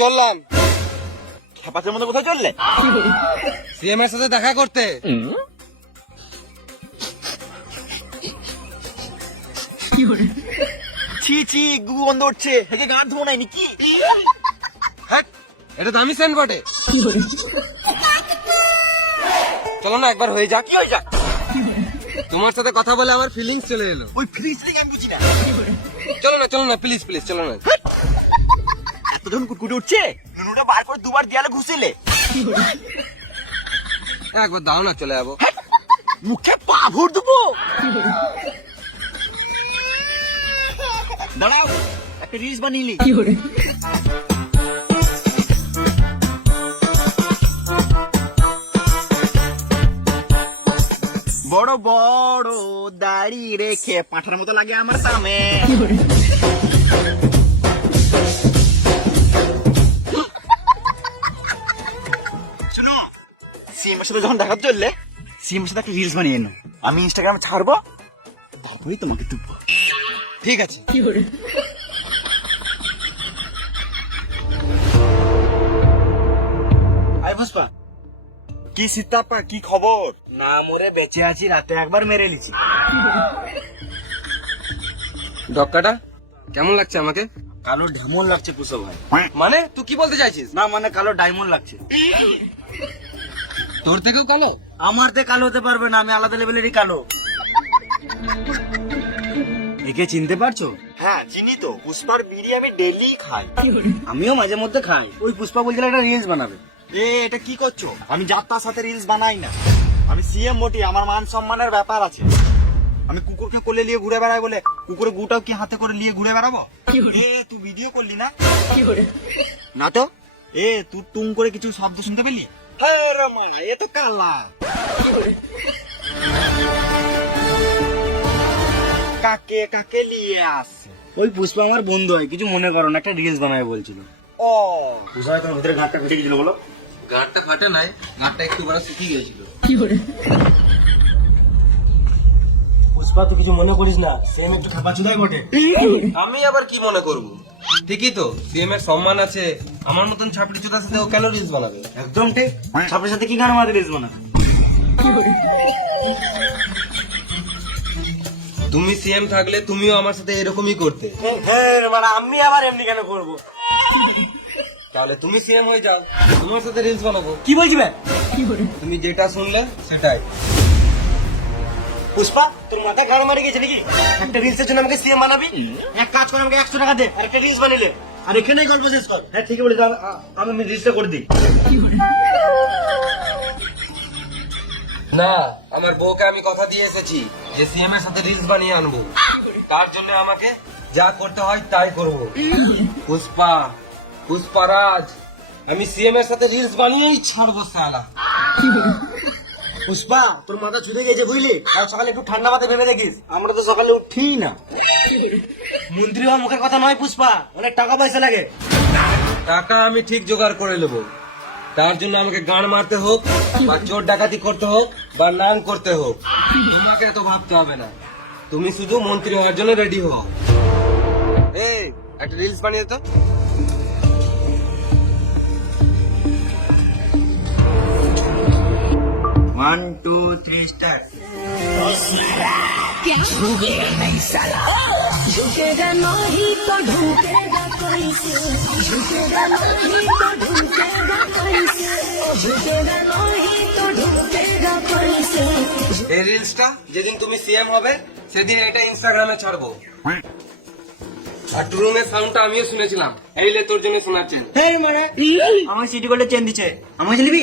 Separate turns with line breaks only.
চললাম।
খেপাচের মধ্যে কোথায় চললে?
সিএম এর সাথে দেখা করতে।
ছি ছি গু গন্ধ উঠছে। হেকে গান ধোবো নাই নাকি?
হ্যাঁ এটা দামি সেন্ট বটে চলো না একবার হয়ে যাক।
কি হয়ে যাক?
তোমার সাথে কথা বলে আমার ফিলিংস চলে এলো।
ওই থেকে আমি বুঝি না।
চলো না চলো না প্লিজ প্লিজ চলো না।
এতজন কুটকুটে উঠছে নুনুটা বার করে দুবার দেয়ালে ঘুষিলে।
একবার দাও না চলে যাব।
মুখে পা ভর দেবো। দাঁড়াও একটা রিলস বানিয়ে বড় বড় দাড়ি রেখে পাঁঠার মতো লাগে আমার সামনে। সিএমের সাথে যখন দেখা চললে সিএমের সাথে একটা রিলস বানিয়ে নো আমি ইনস্টাগ্রামে ছাড়বো তারপরেই তোমাকে তুলবো।
ঠিক আছে?
আই পুষ্পা কি সীতাপা কি খবর? না মরে বেঁচে আছি রাতে একবার মেরে নিছি।
ডক্কাটা কেমন লাগছে আমাকে?
কালো ঢেমন লাগছে পুষ্পা ভাই।
মানে তুই কি বলতে চাইছিস?
না মানে কালো ডায়মন্ড লাগছে।
তোর থেকেও কালো?
আমার তে কালো হতে পারবে না আমি আলাদা লেভেলেরই কালো। একে চিনতে পারছ? হ্যাঁ চিনি তো। পুষ্পার বিড়ি আমি ডেলি খাই। আমিও মাঝে মধ্যে খাই। ওই পুষ্পা বলছিল একটা রিলস বানাবে। এ এটা কি করছ? আমি যাত্রার সাথে রিলস বানাই না। আমি সিএম বটি আমার মান সম্মানের ব্যাপার আছে। আমি কুকুরকে কোলে নিয়ে ঘুরে বেড়াই বলে কুকুরে গুটাও কি হাতে করে নিয়ে ঘুরে বেড়াবো? এ তুই ভিডিও করলি না? না তো? এ তুই টুং করে কিছু শব্দ শুনতে পেলি? হ্যাঁ রে মা এ তো কালা কাকে কাকে নিয়ে আসছে ওই পুষ্পা আমার বন্ধু হয় কিছু মনে করো না একটা রিলস বানায় বলছিল। ও। পুষ্পা তোমার ভিতরে ঘাটটা ফেটে গেছিল বলো।
গাঁটটা ফাটে নাই গাঁটটা একটু বড় শুকিয়ে গেছিল।
পুষ্পা তুই কিছু মনে করিস না সেম একটু খাপা চুদাই বটে।
আমি আবার কি মনে করব? ঠিকই তো সিএম এর সম্মান আছে। আমার মতন ছাপড়ি চোদার সাথে ও কেন রিলস বানাবে?
একদম ঠিক। সাপের সাথে কি গান আমাদের রিলস বানা
তুমি সিএম থাকলে তুমিও আমার সাথে এরকমই করতে।
হ্যাঁ মানে আমি আবার এমনি কেন করব?
তাহলে তুমি সিএম হয়ে যাও তোমার সাথে রিলস বানাবো।
কি বলছি
তুমি যেটা শুনলে সেটাই।
পুষ্পা, তোর মাথায় গাড় মারি গেছে নাকি? একটা রিলসের জন্য আমাকে সিএম বানাবি? এক কাজ করে, আমাকে একশো টাকা দে, আর একটা রিলস বানিলে আর এখানেই গল্প শেষ কর। হ্যাঁ ঠিকই বলেছি আমি- রিলসটা করে দিই।
না, আমার বউকে আমি কথা দিয়ে এসেছি যে সিএম এর সাথে রিলস বানিয়ে আনব। তার জন্য আমাকে যা করতে হয় তাই করব। পুষ্পা পুষ্পারাজ আমি সিএম এর সাথে রিলস বানিয়েই ছাড়বো সালা
পুষ্পা, তোর মাথা ছুটে গেছে বুঝলি? আর সকালে একটু ঠান্ডা মাথায় ভেবে দেখিস। আমরা তো সকালে উঠি না। মন্ত্রী হওয়া মুখের কথা নয় পুষ্পা, অনেক টাকা পয়সা লাগে।
টাকা আমি ঠিক জোগাড় করে নেব। তার জন্য আমাকে গান মারতে হোক, বা চোর ডাকাতি করতে হোক, বা নাং করতে হোক। তোমাকে এত ভাবতে হবে না। তুমি শুধু মন্ত্রী হওয়ার জন্য রেডি হও। এই, একটা রিলস বানিয়ে তো। রিলসটা যেদিন তুমি সিএম হবে সেদিন এটা ইনস্টাগ্রামে ছাড়বো। আর সাউন্ডটা আমিও শুনেছিলাম। এই তোর জন্য শোনাচ্ছেন।
আমার সিটি গোল্ডে চেন দিচ্ছে। আমার চলবি